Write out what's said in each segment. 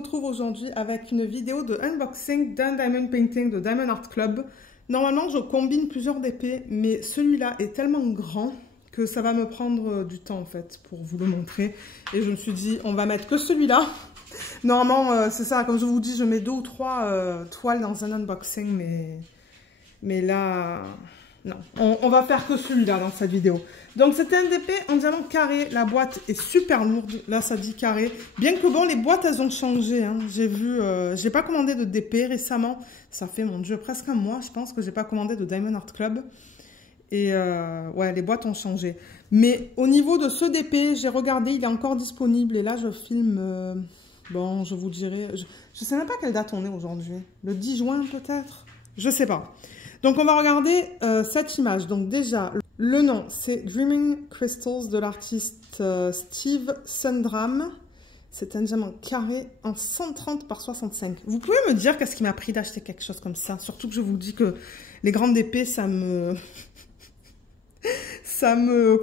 retrouve aujourd'hui avec une vidéo de unboxing d'un Diamond Painting de Diamond Art Club. Normalement, je combine plusieurs DP, mais celui-là est tellement grand que ça va me prendre du temps en fait pour vous le montrer. Et je me suis dit, on va mettre que celui-là. Normalement, c'est ça, comme je vous dis, je mets 2 ou 3 toiles dans un unboxing, mais là... Non, on va faire que celui-là dans cette vidéo. Donc c'était un DP en diamant carré, la boîte est super lourde, là ça dit carré. Bien que bon, les boîtes elles ont changé, hein. J'ai vu, j'ai pas commandé de DP récemment. Ça fait, mon Dieu, presque un mois je pense que j'ai pas commandé de Diamond Art Club. Et ouais, les boîtes ont changé. Mais au niveau de ce DP, j'ai regardé, il est encore disponible. Et là je filme, bon je vous dirai, je sais même pas quelle date on est aujourd'hui. Le 10 juin peut-être, je sais pas. Donc, on va regarder cette image. Donc, déjà, le nom, c'est Dreaming Crystals de l'artiste Steve Sundram. C'est un diamant carré en 130 par 65. Vous pouvez me dire qu'est-ce qui m'a pris d'acheter quelque chose comme ça? Surtout que je vous dis que les grandes épées, ça me...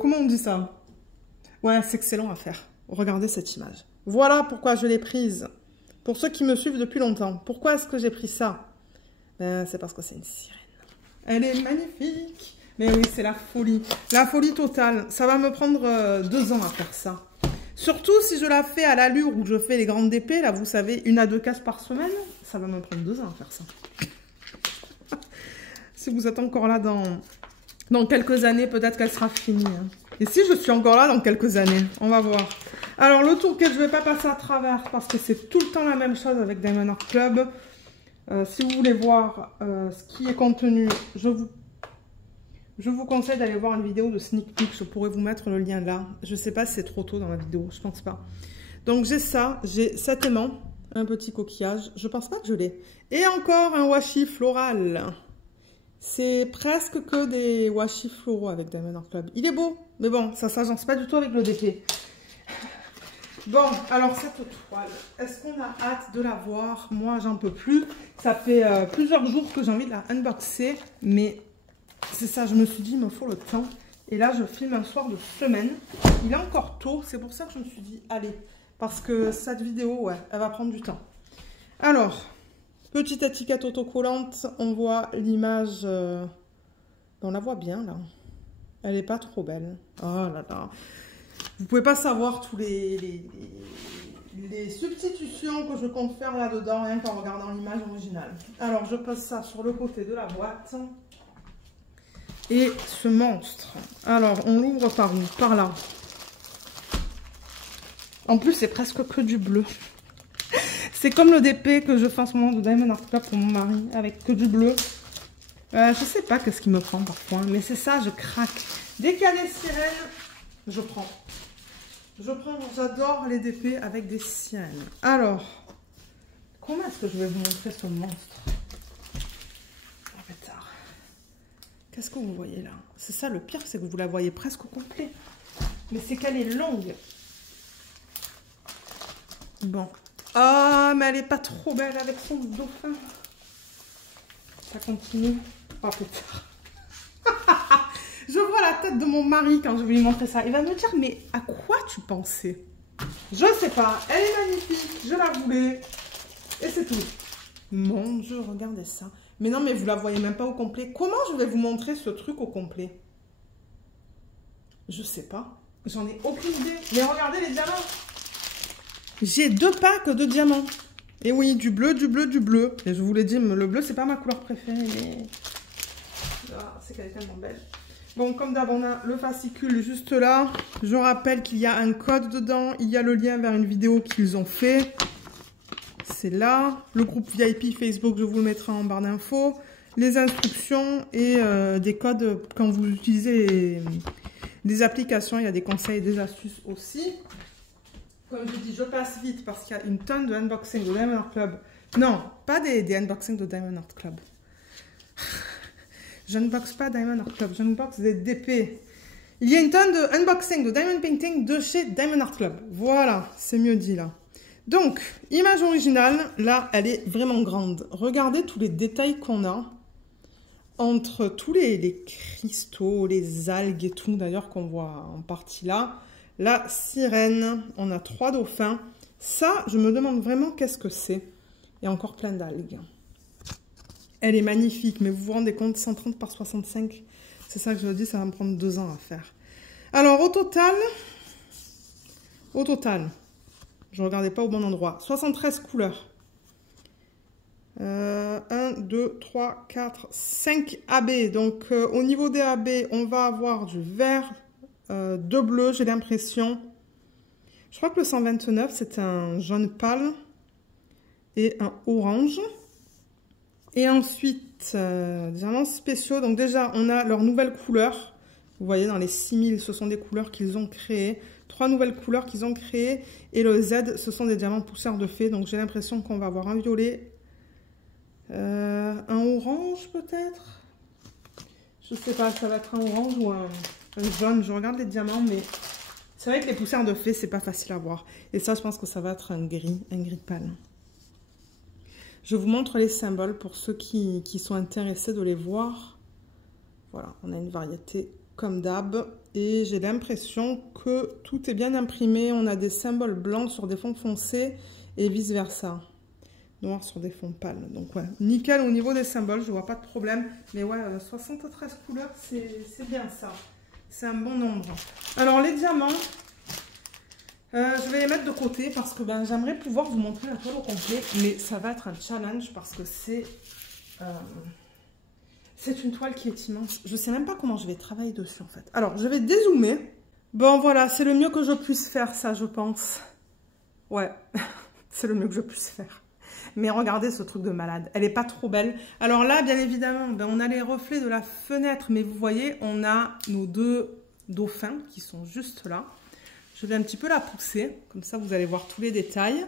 Comment on dit ça? Ouais, c'est excellent à faire. Regardez cette image. Voilà pourquoi je l'ai prise. Pour ceux qui me suivent depuis longtemps. Pourquoi est-ce que j'ai pris ça? Ben, c'est parce que c'est une sirène. Elle est magnifique. Mais oui, c'est la folie. La folie totale. Ça va me prendre 2 ans à faire ça. Surtout si je la fais à l'allure où je fais les grandes épées. Là, vous savez, 1 à 2 cases par semaine. Ça va me prendre 2 ans à faire ça. Si vous êtes encore là dans quelques années, peut-être qu'elle sera finie. Hein. Et si je suis encore là dans quelques années, on va voir. Alors, le tour que je ne vais pas passer à travers parce que c'est tout le temps la même chose avec Diamond Art Club. Si vous voulez voir ce qui est contenu, je vous conseille d'aller voir une vidéo de sneak peek. Je pourrais vous mettre le lien là. Je ne sais pas si c'est trop tôt dans la vidéo, je pense pas. Donc j'ai ça, j'ai cet aimant, un petit coquillage. Je pense pas que je l'ai. Et encore un washi floral. C'est presque que des washi floraux avec Diamond Art Club. Il est beau, mais bon, ça s'agence pas du tout avec le DP. Bon, alors cette toile, est-ce qu'on a hâte de la voir? Moi, j'en peux plus. Ça fait plusieurs jours que j'ai envie de la unboxer, mais c'est ça, je me suis dit, il me faut le temps. Et là, je filme un soir de semaine. Il est encore tôt, c'est pour ça que je me suis dit, allez, parce que cette vidéo, ouais, elle va prendre du temps. Alors, petite étiquette autocollante, on voit l'image, on la voit bien, là. Elle n'est pas trop belle. Oh là là. Vous pouvez pas savoir tous les substitutions que je compte faire là-dedans, rien qu'en regardant l'image originale. Alors, je pose ça sur le côté de la boîte. Et ce monstre. Alors, on l'ouvre par où? Par là. En plus, c'est presque que du bleu. C'est comme le DP que je fais en ce moment de Diamond Art Club pour mon mari, avec que du bleu. Je sais pas qu'est-ce qui me prend parfois, mais c'est ça, je craque. Dès qu'il y a des sirènes, je prends. J'adore les DP avec des sirènes. Alors, comment est-ce que je vais vous montrer ce monstre? Oh, pétard. Qu'est-ce que vous voyez là? C'est ça le pire, c'est que vous la voyez presque au complet. Mais c'est qu'elle est longue. Bon. Ah, mais elle est pas trop belle avec son dauphin. Ça continue. Oh, pétard. Je vois la tête de mon mari quand je vais lui montrer ça. Il va me dire, mais à quoi tu pensais? Je sais pas. Elle est magnifique. Je la voulais. Et c'est tout. Mon Dieu, regardez ça. Mais non, mais vous la voyez même pas au complet. Comment je vais vous montrer ce truc au complet? Je sais pas. J'en ai aucune idée. Mais regardez les diamants. J'ai 2 packs de diamants. Et oui, du bleu, du bleu, du bleu. Et je vous l'ai dit, le bleu, c'est pas ma couleur préférée, mais... Ah, c'est qu'elle est tellement belle. Bon, comme d'hab, on a le fascicule juste là. Je rappelle qu'il y a un code dedans. Il y a le lien vers une vidéo qu'ils ont fait. C'est là. Le groupe VIP Facebook, je vous le mettrai en barre d'infos. Les instructions et des codes quand vous utilisez les applications. Il y a des conseils et des astuces aussi. Comme je dis, je passe vite parce qu'il y a une tonne de unboxing de Diamond Art Club. Non, pas des unboxings de Diamond Art Club. Je n'unboxe pas Diamond Art Club, j'unboxe des DP. Il y a une tonne de unboxing de Diamond Painting de chez Diamond Art Club. Voilà, c'est mieux dit là. Donc, image originale, là, elle est vraiment grande. Regardez tous les détails qu'on a entre tous les cristaux, les algues et tout, d'ailleurs, qu'on voit en partie là. La sirène, on a 3 dauphins. Ça, je me demande vraiment qu'est-ce que c'est. Il y a encore plein d'algues. Elle est magnifique, mais vous vous rendez compte, 130 par 65, c'est ça que je dis, ça va me prendre 2 ans à faire. Alors, au total, je ne regardais pas au bon endroit, 73 couleurs. 1, 2, 3, 4, 5 AB. Donc, au niveau des AB, on va avoir du vert, de bleu, j'ai l'impression. Je crois que le 129, c'est un jaune pâle et un orange. Et ensuite, diamants spéciaux. Donc déjà, on a leurs nouvelles couleurs. Vous voyez, dans les 6000, ce sont des couleurs qu'ils ont créées. 3 nouvelles couleurs qu'ils ont créées. Et le Z, ce sont des diamants poussière de fée. Donc j'ai l'impression qu'on va avoir un violet, un orange peut-être. Je sais pas, ça va être un orange ou un jaune. Je regarde les diamants, mais c'est vrai que les poussières de fée, c'est pas facile à voir. Et ça, je pense que ça va être un gris pâle. Je vous montre les symboles pour ceux qui sont intéressés de les voir. Voilà, on a une variété comme d'hab. Et j'ai l'impression que tout est bien imprimé. On a des symboles blancs sur des fonds foncés et vice versa. Noir sur des fonds pâles. Donc ouais, nickel au niveau des symboles, je vois pas de problème. Mais ouais, 73 couleurs, c'est bien ça. C'est un bon nombre. Alors les diamants... je vais les mettre de côté parce que j'aimerais pouvoir vous montrer la toile au complet, mais ça va être un challenge parce que c'est une toile qui est immense. Je ne sais même pas comment je vais travailler dessus en fait. Alors, je vais dézoomer. Bon, voilà, c'est le mieux que je puisse faire ça, je pense. Ouais, c'est le mieux que je puisse faire. Mais regardez ce truc de malade. Elle n'est pas trop belle. Alors là, bien évidemment, on a les reflets de la fenêtre, mais vous voyez, on a nos 2 dauphins qui sont juste là. Je vais un petit peu la pousser, comme ça vous allez voir tous les détails.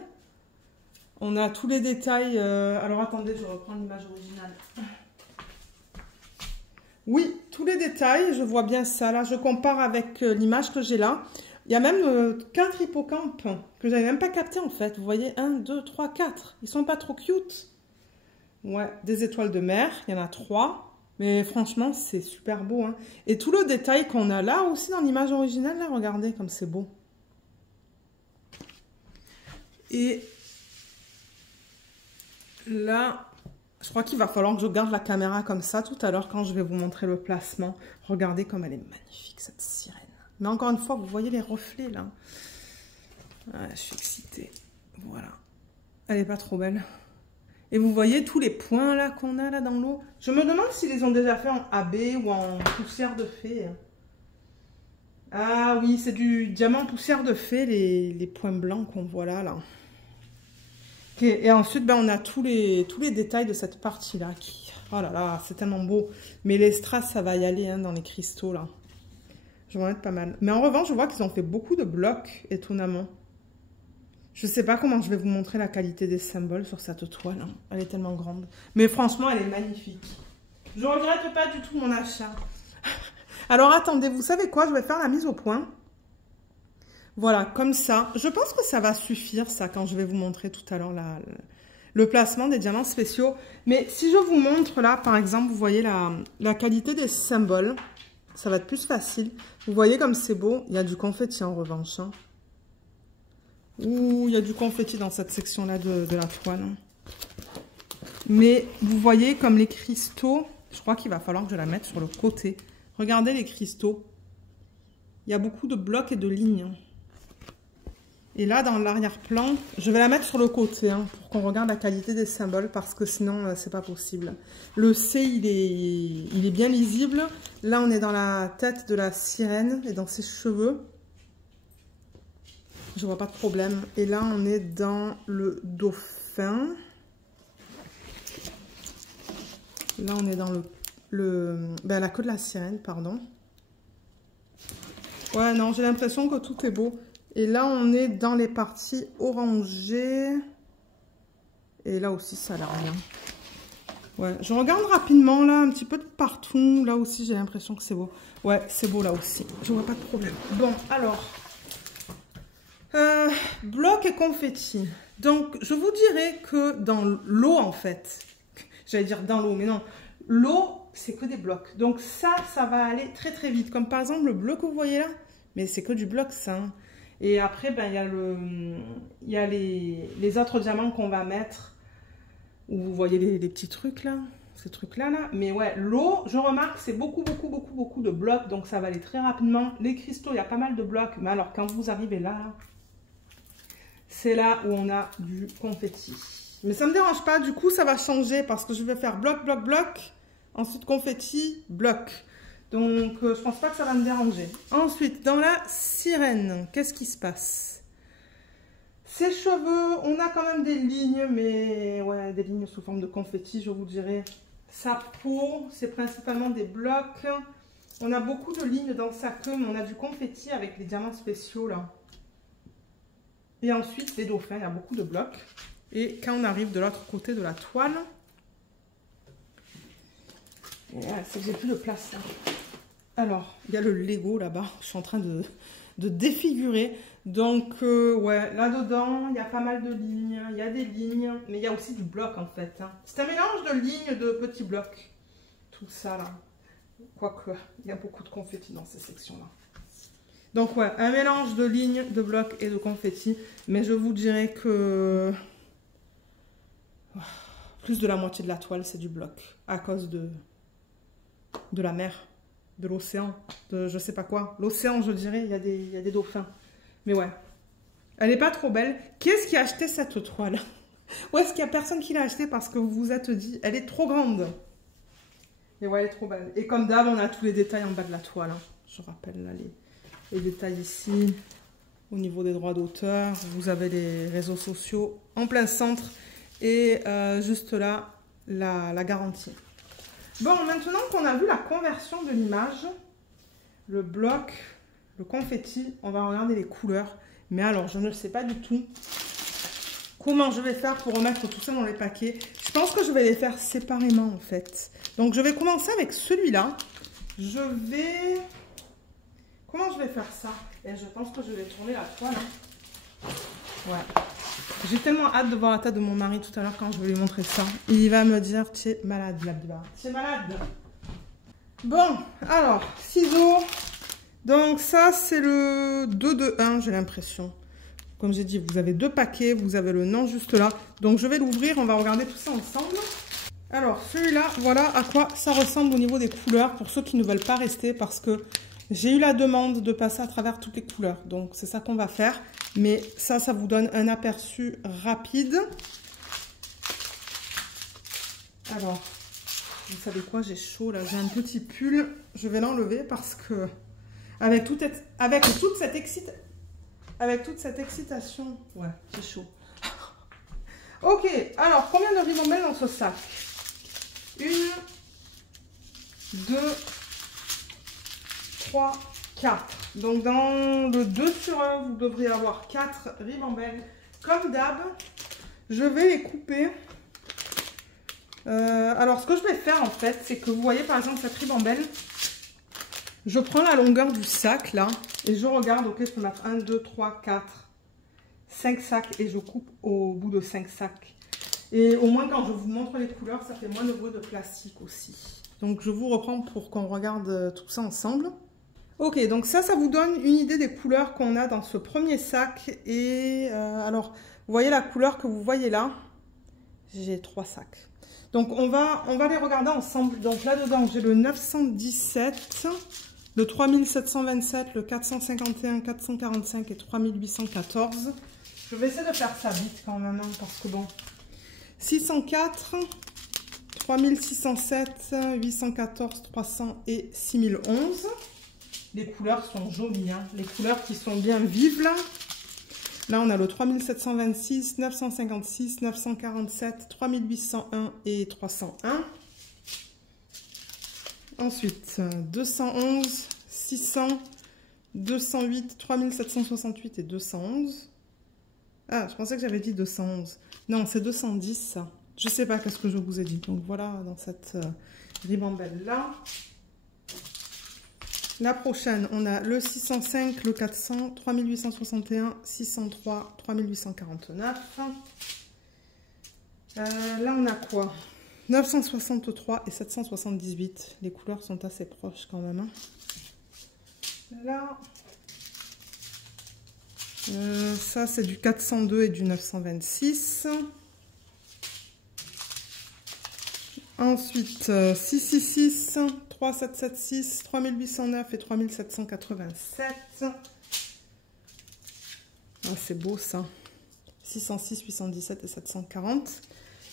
On a tous les détails. Alors attendez, je reprends l'image originale. Oui, tous les détails, je vois bien ça. Là, je compare avec l'image que j'ai là. Il y a même 4 hippocampes que je n'avais même pas capté en fait. Vous voyez, 1, 2, 3, 4. Ils sont pas trop cute. Ouais, des étoiles de mer, il y en a 3. Mais franchement, c'est super beau. Hein. Et tout le détail qu'on a là aussi dans l'image originale, là, regardez comme c'est beau. Et là, je crois qu'il va falloir que je garde la caméra comme ça tout à l'heure quand je vais vous montrer le placement. Regardez comme elle est magnifique cette sirène. Mais encore une fois, vous voyez les reflets là. Ah, je suis excitée. Voilà. Elle n'est pas trop belle. Et vous voyez tous les points là qu'on a là dans l'eau. Je me demande s'ils les ont déjà fait en AB ou en poussière de fée. Ah oui, c'est du diamant poussière de fée, les points blancs qu'on voit là. Et ensuite, on a tous les détails de cette partie-là. Oh là là, c'est tellement beau. Mais les strass, ça va y aller hein, dans les cristaux, là. Je vais en mettre pas mal. Mais en revanche, je vois qu'ils ont fait beaucoup de blocs, étonnamment. Je ne sais pas comment je vais vous montrer la qualité des symboles sur cette toile. Hein. Elle est tellement grande. Mais franchement, elle est magnifique. Je ne regrette pas du tout mon achat. Alors, attendez, vous savez quoi? Je vais faire la mise au point. Voilà, comme ça. Je pense que ça va suffire, ça, quand je vais vous montrer tout à l'heure le placement des diamants spéciaux. Mais si je vous montre là, par exemple, vous voyez la qualité des symboles, ça va être plus facile. Vous voyez comme c'est beau. Il y a du confetti en revanche. Hein. Ouh, il y a du confetti dans cette section-là de la toile. Mais vous voyez comme les cristaux, je crois qu'il va falloir que je la mette sur le côté. Regardez les cristaux. Il y a beaucoup de blocs et de lignes. Et là, dans l'arrière-plan, je vais la mettre sur le côté hein, pour qu'on regarde la qualité des symboles parce que sinon, c'est pas possible. Le C, il est bien lisible. Là, on est dans la tête de la sirène et dans ses cheveux. Je vois pas de problème. Et là, on est dans le dauphin. Là, on est dans la queue de la sirène, pardon. Ouais, non, j'ai l'impression que tout est beau. Et là, on est dans les parties orangées. Et là aussi, ça a l'air bien. Ouais, je regarde rapidement, là, un petit peu de partout. Là aussi, j'ai l'impression que c'est beau. Ouais, c'est beau, là aussi. Je vois pas de problème. Bon, alors. Bloc et confetti. Donc, je vous dirais que dans l'eau, en fait. J'allais dire dans l'eau, mais non. L'eau, c'est que des blocs. Donc, ça va aller très, très vite. Comme par exemple, le bleu que vous voyez là. Mais c'est que du bloc, ça. Hein. Et après, ben, il y a les autres diamants qu'on va mettre. Où vous voyez les petits trucs là. Ces trucs-là. Là. Mais ouais, l'eau, je remarque, c'est beaucoup de blocs. Donc ça va aller très rapidement. Les cristaux, il y a pas mal de blocs. Mais alors, quand vous arrivez là, c'est là où on a du confetti. Mais ça ne me dérange pas. Du coup, ça va changer parce que je vais faire bloc, bloc, bloc. Ensuite, confetti, bloc. Donc, je pense pas que ça va me déranger. Ensuite, dans la sirène, qu'est-ce qui se passe? Ses cheveux, on a quand même des lignes, mais ouais, des lignes sous forme de confetti, je vous dirais. Sa peau, c'est principalement des blocs. On a beaucoup de lignes dans sa queue, mais on a du confetti avec les diamants spéciaux, là. Et ensuite, les dauphins, il y a beaucoup de blocs. Et quand on arrive de l'autre côté de la toile... c'est que j'ai plus de place, là. Alors, il y a le Lego là-bas. Je suis en train de défigurer. Donc, ouais, là-dedans, il y a pas mal de lignes. Il y a des lignes, mais il y a aussi du bloc, en fait. Hein. C'est un mélange de lignes, de petits blocs. Tout ça, là. Quoique, il y a beaucoup de confetti dans ces sections-là. Donc, ouais, un mélange de lignes, de blocs et de confetti. Mais je vous dirais que... plus de la moitié de la toile, c'est du bloc. À cause de la mer. De l'océan, de je sais pas quoi. L'océan, je dirais, il y a des dauphins. Mais ouais, elle n'est pas trop belle. Qui est-ce qui a acheté cette toile? Ou est-ce qu'il y a personne qui l'a achetée parce que vous vous êtes dit, elle est trop grande? Et ouais, elle est trop belle. Et comme d'hab, on a tous les détails en bas de la toile. Hein. Je rappelle là les détails ici. Au niveau des droits d'auteur, vous avez les réseaux sociaux en plein centre. Et juste là, la garantie. Bon, maintenant qu'on a vu la conversion de l'image, le bloc, le confetti, on va regarder les couleurs. Mais alors, je ne sais pas du tout comment je vais faire pour remettre tout ça dans les paquets. Je pense que je vais les faire séparément, en fait. Donc, je vais commencer avec celui-là. Comment je vais faire ça? Et je pense que je vais tourner la toile. Ouais. J'ai tellement hâte de voir la tête de mon mari tout à l'heure quand je vais lui montrer ça. Il va me dire, tu es malade, Blabla. Tu es malade. Bon, alors, ciseaux. Donc ça, c'est le 2-2-1, j'ai l'impression. Comme j'ai dit, vous avez deux paquets, vous avez le nom juste là. Donc je vais l'ouvrir, on va regarder tout ça ensemble. Alors, celui-là, voilà à quoi ça ressemble au niveau des couleurs pour ceux qui ne veulent pas rester parce que j'ai eu la demande de passer à travers toutes les couleurs. Donc, c'est ça qu'on va faire. Mais ça vous donne un aperçu rapide. Alors, vous savez quoi, j'ai chaud là. J'ai un petit pull. Je vais l'enlever parce que avec toute cette excitation, ouais, j'ai chaud. Ok, alors, combien de ribambelles dans ce sac? 1, 2, 3, 4. Donc dans le 2 sur 1, vous devriez avoir 4 ribambelles. Comme d'hab, je vais les couper. Alors ce que je vais faire en fait, c'est que vous voyez par exemple cette ribambelle. Je prends la longueur du sac là et je regarde, ok, je peux mettre 1, 2, 3, 4, 5 sacs et je coupe au bout de 5 sacs. Et au moins quand je vous montre les couleurs, ça fait moins de bruit de plastique aussi. Donc je vous reprends pour qu'on regarde tout ça ensemble. Ok, donc ça vous donne une idée des couleurs qu'on a dans ce premier sac. Et alors, vous voyez la couleur que vous voyez là? J'ai 3 sacs. Donc on va les regarder ensemble. Donc là-dedans, j'ai le 917, le 3727, le 451, 445 et 3814. Je vais essayer de faire ça vite quand même, hein, parce que bon... 604, 3607, 814, 300 et 6011. Les couleurs sont jolies, hein. Les couleurs qui sont bien vives là. Là, on a le 3726, 956, 947, 3801 et 301. Ensuite, 211, 600, 208, 3768 et 211. Ah, je pensais que j'avais dit 211. Non, c'est 210 ça. Je sais pas qu'est-ce que je vous ai dit. Donc voilà, dans cette ribambelle là. La prochaine, on a le 605, le 400, 3861, 603, 3849. Là, on a quoi? 963 et 778. Les couleurs sont assez proches quand même. Hein. Là, Ça, c'est du 402 et du 926. Ensuite, 666, 3776, 3809 et 3787. Ah, c'est beau ça. 606, 817 et 740.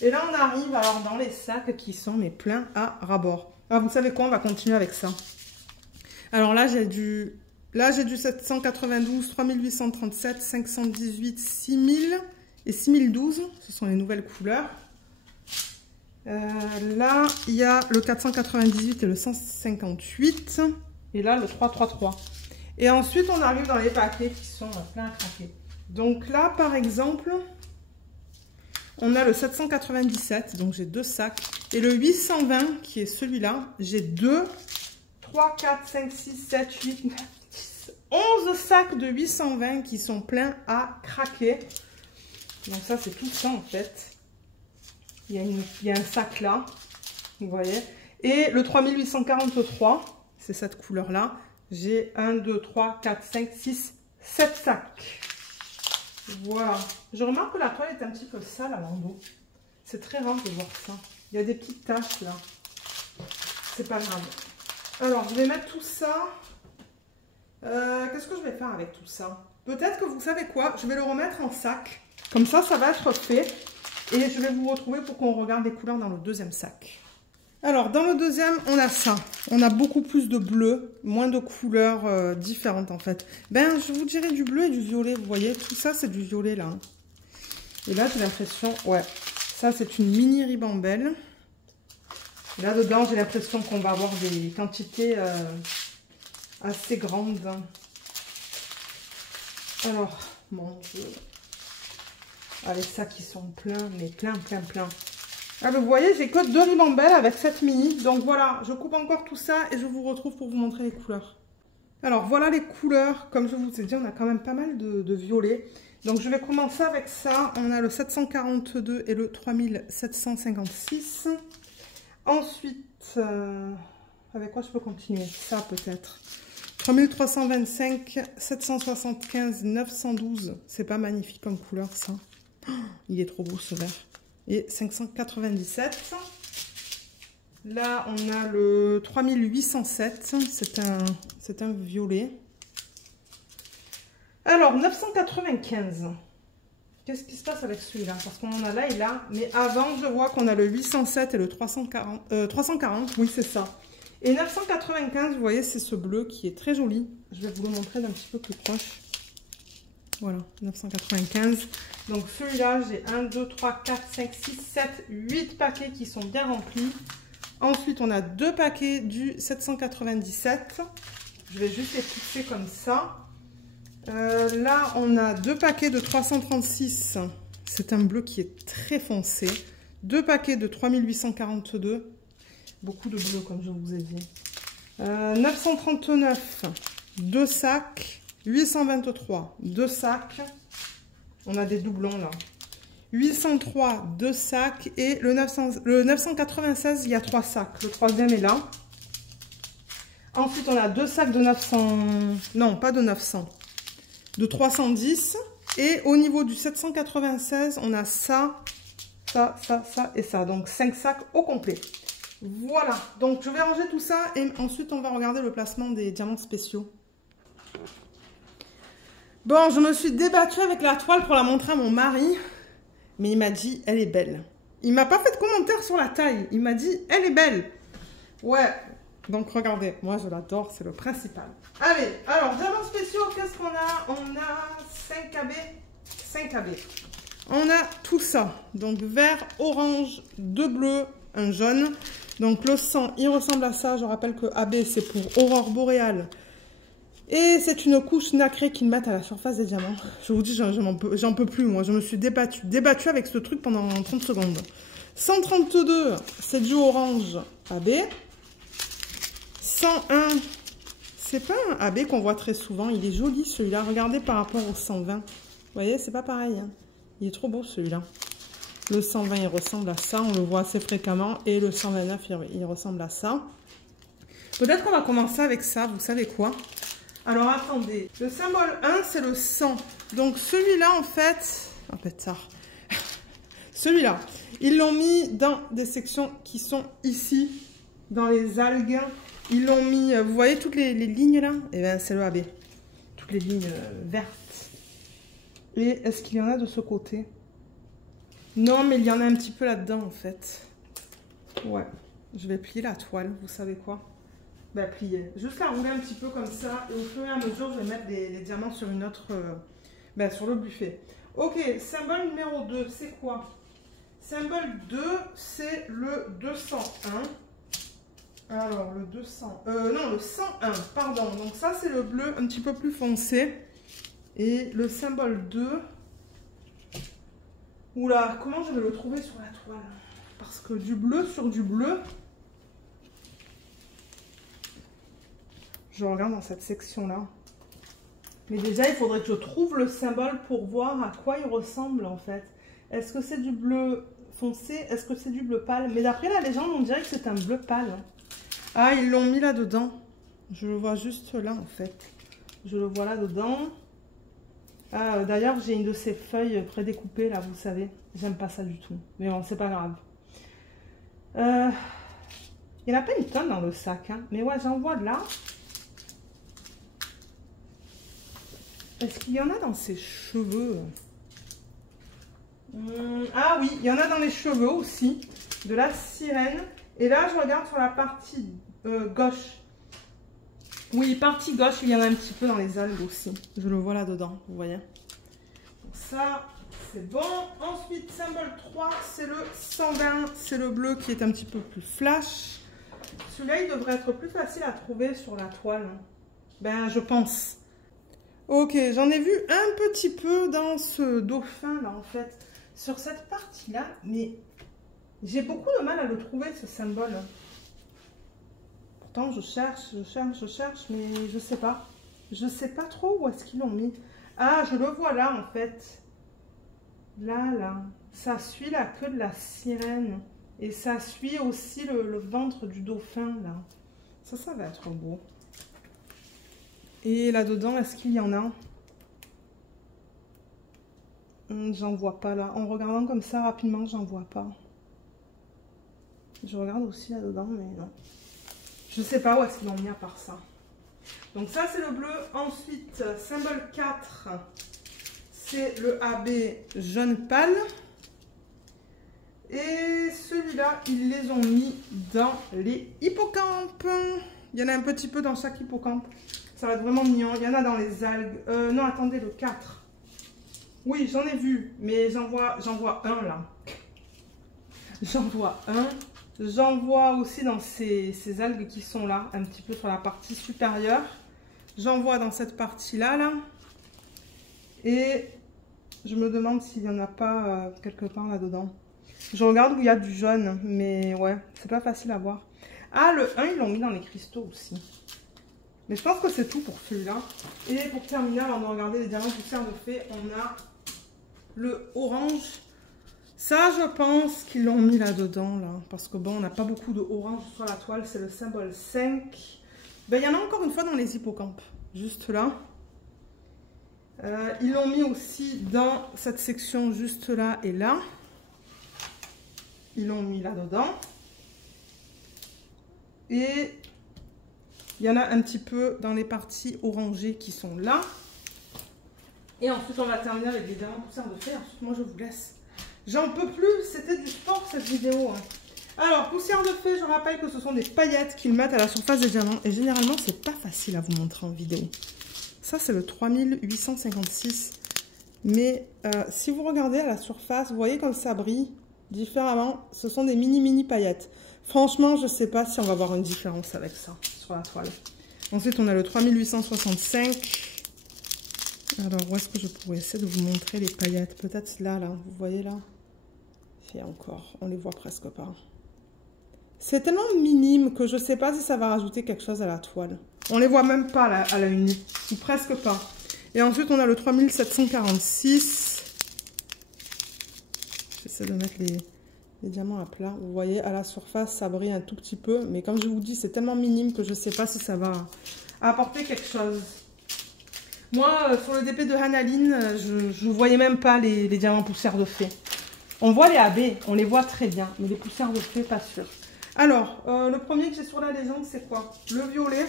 Et là, on arrive alors dans les sacs qui sont mais pleins à ras-bord. Alors, vous savez quoi? On va continuer avec ça. Alors là, j'ai du 792, 3837, 518, 6000 et 6012. Ce sont les nouvelles couleurs. Là, il y a le 498 et le 158. Et là, le 333. Et ensuite, on arrive dans les paquets qui sont pleins à craquer. Donc là, par exemple, on a le 797. Donc, j'ai 2 sacs. Et le 820, qui est celui-là, j'ai 2, 3, 4, 5, 6, 7, 8, 9, 10, 11 sacs de 820 qui sont pleins à craquer. Donc ça, c'est tout ça, en fait. Il y a un sac là, vous voyez. Et le 3843, c'est cette couleur-là. J'ai 1, 2, 3, 4, 5, 6, 7 sacs. Voilà. Je remarque que la toile est un petit peu sale à l'endos. C'est très rare de voir ça. Il y a des petites taches là. C'est pas grave. Alors, je vais mettre tout ça. Qu'est-ce que je vais faire avec tout ça? Peut-être que vous savez quoi? Je vais le remettre en sac. Comme ça, ça va être fait. Et je vais vous retrouver pour qu'on regarde les couleurs dans le deuxième sac. Alors, dans le deuxième, on a ça. On a beaucoup plus de bleu, moins de couleurs différentes en fait. Ben, je vous dirais du bleu et du violet, vous voyez. Tout ça, c'est du violet là. Et là, j'ai l'impression, ouais, ça, c'est une mini ribambelle. Et là, dedans, j'ai l'impression qu'on va avoir des quantités assez grandes. Alors, mon Dieu. Ah, les sacs, ils sont pleins, mais plein. Ah, vous voyez, j'ai que 2 ribambelles avec cette mini. Donc voilà, je coupe encore tout ça et je vous retrouve pour vous montrer les couleurs. Alors voilà les couleurs. Comme je vous ai dit, on a quand même pas mal de violets. Donc je vais commencer avec ça. On a le 742 et le 3756. Ensuite, avec quoi je peux continuer? Ça peut-être. 3325, 775, 912. C'est pas magnifique comme couleur ça. Oh, il est trop beau ce vert. Et 597. Là, on a le 3807. C'est un violet. Alors, 995. Qu'est-ce qui se passe avec celui-là? Parce qu'on en a là et là. Mais avant, je vois qu'on a le 807 et le 340. Oui, c'est ça. Et 995, vous voyez, c'est ce bleu qui est très joli. Je vais vous le montrer d'un petit peu plus proche. Voilà, 995. Donc celui-là, j'ai 1, 2, 3, 4, 5, 6, 7, 8 paquets qui sont bien remplis. Ensuite, on a 2 paquets du 797. Je vais juste les pousser comme ça. Là, on a 2 paquets de 336. C'est un bleu qui est très foncé. 2 paquets de 3842. Beaucoup de bleu, comme je vous ai dit. 939, 2 sacs. 823, 2 sacs. On a des doublons là. 803, 2 sacs. Et le 996, il y a 3 sacs. Le troisième est là. Ensuite, on a 2 sacs de 900. Non, pas de 900. De 310. Et au niveau du 796, on a ça, ça et ça. Donc 5 sacs au complet. Voilà. Donc je vais ranger tout ça. Et ensuite, on va regarder le placement des diamants spéciaux. Bon, je me suis débattue avec la toile pour la montrer à mon mari. Mais il m'a dit, elle est belle. Il m'a pas fait de commentaire sur la taille. Il m'a dit, elle est belle. Ouais. Donc, regardez. Moi, je l'adore. C'est le principal. Allez. Alors, diamants spéciaux, qu'est-ce qu'on a? On a 5 KB. 5 KB. On a tout ça. Donc, vert, orange, 2 bleus, un jaune. Donc, le sang, il ressemble à ça. Je rappelle que AB, c'est pour aurore boréale. Et c'est une couche nacrée qu'ils mettent à la surface des diamants. Je vous dis, j'en peux plus, moi. Je me suis débattue avec ce truc pendant 30 secondes. 132, c'est du orange AB. 101, c'est pas un AB qu'on voit très souvent. Il est joli, celui-là. Regardez par rapport au 120. Vous voyez, c'est pas pareil. Hein. Il est trop beau, celui-là. Le 120, il ressemble à ça. On le voit assez fréquemment. Et le 129, il ressemble à ça. Peut-être qu'on va commencer avec ça. Vous savez quoi? Alors, attendez. Le symbole 1, c'est le sang. Donc, celui-là, en fait... Un pétard. Celui-là, ils l'ont mis dans des sections qui sont ici, dans les algues. Ils l'ont mis... Vous voyez toutes les lignes, là? Eh bien, c'est le AB. Toutes les lignes vertes. Et est-ce qu'il y en a de ce côté? Non, mais il y en a un petit peu là-dedans, en fait. Ouais. Je vais plier la toile, vous savez quoi? Ben, plier. Juste la rouler un petit peu comme ça. Et au fur et à mesure, je vais mettre les diamants sur une autre... ben, sur le buffet. Ok, symbole numéro 2, c'est quoi? Symbole 2, c'est le 201. Alors, le 200... non, le 101, pardon. Donc ça, c'est le bleu un petit peu plus foncé. Et le symbole 2... Oula, comment je vais le trouver sur la toile? Parce que du bleu sur du bleu... Je regarde dans cette section-là. Mais déjà, il faudrait que je trouve le symbole pour voir à quoi il ressemble, en fait. Est-ce que c'est du bleu foncé? Est-ce que c'est du bleu pâle? Mais d'après la légende, on dirait que c'est un bleu pâle. Ah, ils l'ont mis là-dedans. Je le vois juste là, en fait. Je le vois là-dedans. Ah, d'ailleurs, j'ai une de ces feuilles prédécoupées, là, vous savez. J'aime pas ça du tout. Mais bon, c'est pas grave. Il n'y en a pas une tonne dans le sac, hein. Mais ouais, j'en vois de là. Est-ce qu'il y en a dans ses cheveux? Ah oui, il y en a dans les cheveux aussi. De la sirène. Et là, je regarde sur la partie gauche. Oui, partie gauche, il y en a un petit peu dans les algues aussi. Je le vois là-dedans, vous voyez. Donc ça, c'est bon. Ensuite, symbole 3, c'est le 120. C'est le bleu qui est un petit peu plus flash. Celui-là, il devrait être plus facile à trouver sur la toile. Ben, je pense. Ok, j'en ai vu un petit peu dans ce dauphin là en fait, sur cette partie là, mais j'ai beaucoup de mal à le trouver ce symbole. Pourtant je cherche, mais je sais pas. Je sais pas trop où est-ce qu'ils l'ont mis. Ah, je le vois là en fait. Là, ça suit la queue de la sirène. Et ça suit aussi le ventre du dauphin là. Ça va être beau. Et là-dedans, est-ce qu'il y en a? J'en vois pas là. En regardant comme ça rapidement, j'en vois pas. Je regarde aussi là-dedans, mais non. Je sais pas où est-ce qu'ils l'ont mis à part ça. Donc ça, c'est le bleu. Ensuite, symbole 4, c'est le AB jaune pâle. Et celui-là, ils les ont mis dans les hippocampes. Il y en a un petit peu dans chaque hippocampe. Ça va être vraiment mignon. Il y en a dans les algues. Non, attendez, le 4. Oui, j'en ai vu. Mais j'en vois un là. J'en vois un. J'en vois aussi dans ces algues qui sont là. Un petit peu sur la partie supérieure. J'en vois dans cette partie-là. Là. Et je me demande s'il n'y en a pas quelque part là-dedans. Je regarde où il y a du jaune. Mais ouais, c'est pas facile à voir. Ah, le 1, ils l'ont mis dans les cristaux aussi. Mais je pense que c'est tout pour celui-là. Et pour terminer, avant de regarder les diamants poussière de fée, on a le orange. Ça, je pense qu'ils l'ont mis là-dedans, là. Parce que bon, on n'a pas beaucoup de orange sur la toile. C'est le symbole 5. Ben, il y en a encore une fois dans les hippocampes. Juste là. Ils l'ont mis aussi dans cette section juste là et là. Ils l'ont mis là-dedans. Et... il y en a un petit peu dans les parties orangées qui sont là. Et ensuite, on va terminer avec les diamants poussière de fée. Ensuite, moi, je vous laisse. J'en peux plus. C'était du sport, cette vidéo. Alors, poussière de fée, je rappelle que ce sont des paillettes qu'ils mettent à la surface des diamants. Et généralement, c'est pas facile à vous montrer en vidéo. Ça, c'est le 3856. Mais si vous regardez à la surface, vous voyez comme ça brille différemment. Ce sont des mini paillettes. Franchement, je ne sais pas si on va avoir une différence avec ça sur la toile. Ensuite, on a le 3865. Alors, où est-ce que je pourrais essayer de vous montrer les paillettes? Peut-être là, vous voyez là? Et encore, on les voit presque pas. C'est tellement minime que je ne sais pas si ça va rajouter quelque chose à la toile. On les voit même pas là, à la une, ou presque pas. Et ensuite, on a le 3746. J'essaie de mettre les diamants à plat. Vous voyez, à la surface, ça brille un tout petit peu. Mais comme je vous dis, c'est tellement minime que je ne sais pas si ça va apporter quelque chose. Moi, sur le DP de Hanaline, je ne voyais même pas les diamants poussières de fée. On voit les AB, on les voit très bien, mais les poussières de fée, pas sûr. Alors, le premier que j'ai sur la légende, c'est quoi? Le violet,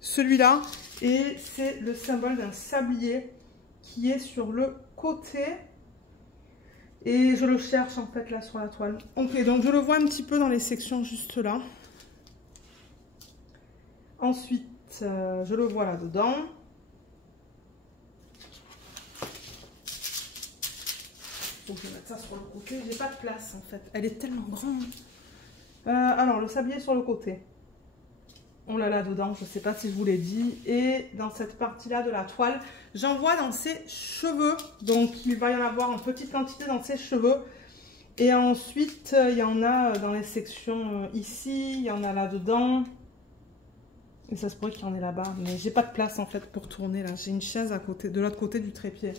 celui-là, et c'est le symbole d'un sablier qui est sur le côté. Et je le cherche en fait là sur la toile. Ok, donc je le vois un petit peu dans les sections juste là. Ensuite, je le vois là-dedans. Donc je vais mettre ça sur le côté. J'ai pas de place en fait. Elle est tellement grande. Alors, le sablier sur le côté. On l'a là-dedans, je ne sais pas si je vous l'ai dit. Et dans cette partie-là de la toile, j'en vois dans ses cheveux. Donc, il va y en avoir en petite quantité dans ses cheveux. Et ensuite, il y en a dans les sections ici. Il y en a là-dedans. Et ça se pourrait qu'il y en ait là-bas. Mais j'ai pas de place, en fait, pour tourner, là. J'ai une chaise à côté, de l'autre côté du trépied.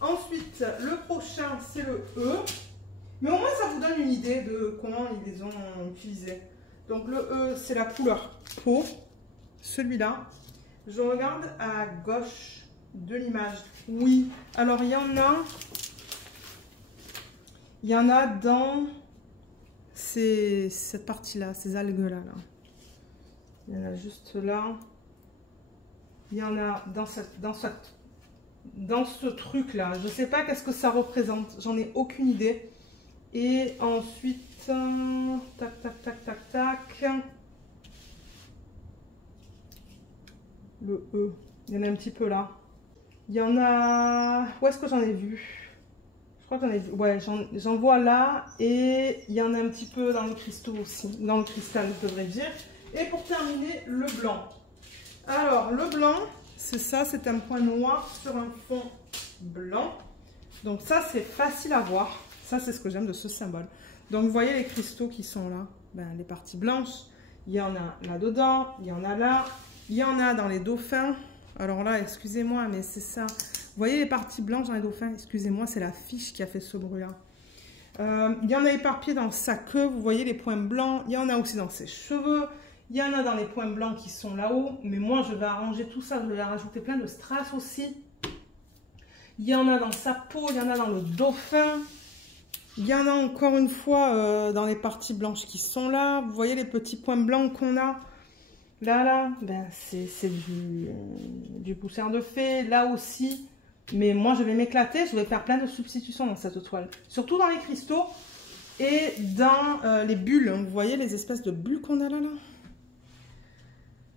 Ensuite, le prochain, c'est le E. Mais au moins, ça vous donne une idée de comment ils les ont utilisés. Donc le E, c'est la couleur peau, celui-là. Je regarde à gauche de l'image. Oui, alors il y en a dans cette partie-là, ces algues-là. Là. Il y en a juste là. Il y en a dans ce truc-là. Je ne sais pas qu'est-ce que ça représente. J'en ai aucune idée. Et ensuite, tac, tac, tac, tac, tac. Le E, il y en a un petit peu là. Il y en a... Où est-ce que j'en ai vu? Je crois que j'en ai vu. Ouais, j'en vois là. Et il y en a un petit peu dans le cristaux aussi. Dans le cristal, je devrais dire. Et pour terminer, le blanc. Alors, le blanc, c'est ça. C'est un point noir sur un fond blanc. Donc ça, c'est facile à voir. Ça, c'est ce que j'aime de ce symbole. Donc, vous voyez les cristaux qui sont là. Ben, les parties blanches. Il y en a là-dedans. Il y en a là. Il y en a dans les dauphins. Alors là, excusez-moi, mais c'est ça. Vous voyez les parties blanches dans les dauphins? Excusez-moi, c'est la fiche qui a fait ce bruit-là. Il y en a éparpillé dans sa queue. Vous voyez les points blancs. Il y en a aussi dans ses cheveux. Il y en a dans les points blancs qui sont là-haut. Mais moi, je vais arranger tout ça. Je vais rajouter plein de strass aussi. Il y en a dans sa peau. Il y en a dans le dauphin. Il y en a encore une fois dans les parties blanches qui sont là. Vous voyez les petits points blancs qu'on a là, ben c'est du poussière de fée. Là aussi, mais moi je vais m'éclater. Je vais faire plein de substitutions dans cette toile. Surtout dans les cristaux et dans les bulles. Vous voyez les espèces de bulles qu'on a là.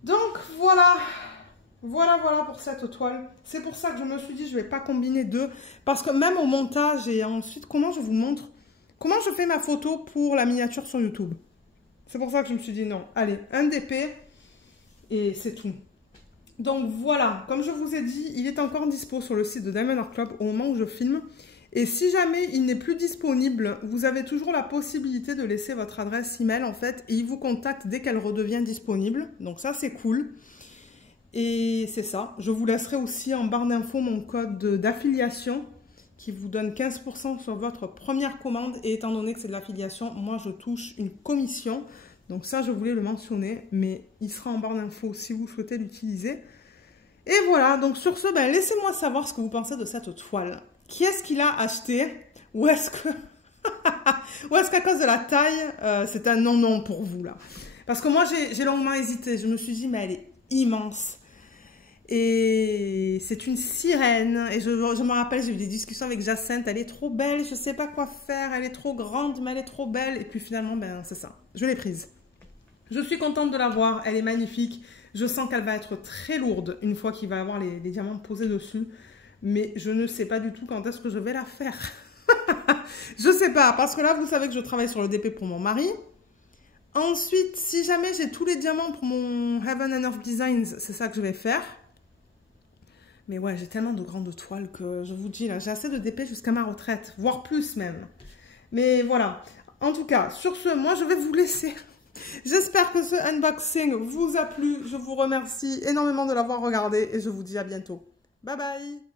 Donc voilà. Voilà pour cette toile. C'est pour ça que je me suis dit, je ne vais pas combiner deux. Parce que même au montage et ensuite, comment je vous montre, comment je fais ma photo pour la miniature sur YouTube. C'est pour ça que je me suis dit, non, allez, un DP et c'est tout. Donc voilà, comme je vous ai dit, il est encore dispo sur le site de Diamond Art Club au moment où je filme. Et si jamais il n'est plus disponible, vous avez toujours la possibilité de laisser votre adresse email en fait. Et il vous contacte dès qu'elle redevient disponible. Donc ça, c'est cool. Et c'est ça. Je vous laisserai aussi en barre d'infos mon code d'affiliation qui vous donne 15% sur votre première commande. Et étant donné que c'est de l'affiliation, moi je touche une commission. Donc ça, je voulais le mentionner, mais il sera en barre d'infos si vous souhaitez l'utiliser. Et voilà, donc sur ce, ben, laissez-moi savoir ce que vous pensez de cette toile. Qui est-ce qui l'a acheté? Ou est-ce que... Ou est-ce qu'à cause de la taille, c'est un non-non pour vous là? Parce que moi, j'ai longuement hésité. Je me suis dit, mais elle est immense. Et c'est une sirène. Et je me rappelle, j'ai eu des discussions avec Jacinthe. Elle est trop belle, je ne sais pas quoi faire. Elle est trop grande, mais elle est trop belle. Et puis finalement, ben, c'est ça. Je l'ai prise. Je suis contente de la voir. Elle est magnifique. Je sens qu'elle va être très lourde une fois qu'il va y avoir les diamants posés dessus. Mais je ne sais pas du tout quand est-ce que je vais la faire. Je ne sais pas. Parce que là, vous savez que je travaille sur le DP pour mon mari. Ensuite, si jamais j'ai tous les diamants pour mon Heaven and Earth Designs, c'est ça que je vais faire. Mais ouais, j'ai tellement de grandes toiles que je vous dis, là, j'ai assez de DP jusqu'à ma retraite, voire plus même. Mais voilà. En tout cas, sur ce, moi, je vais vous laisser. J'espère que ce unboxing vous a plu. Je vous remercie énormément de l'avoir regardé et je vous dis à bientôt. Bye bye!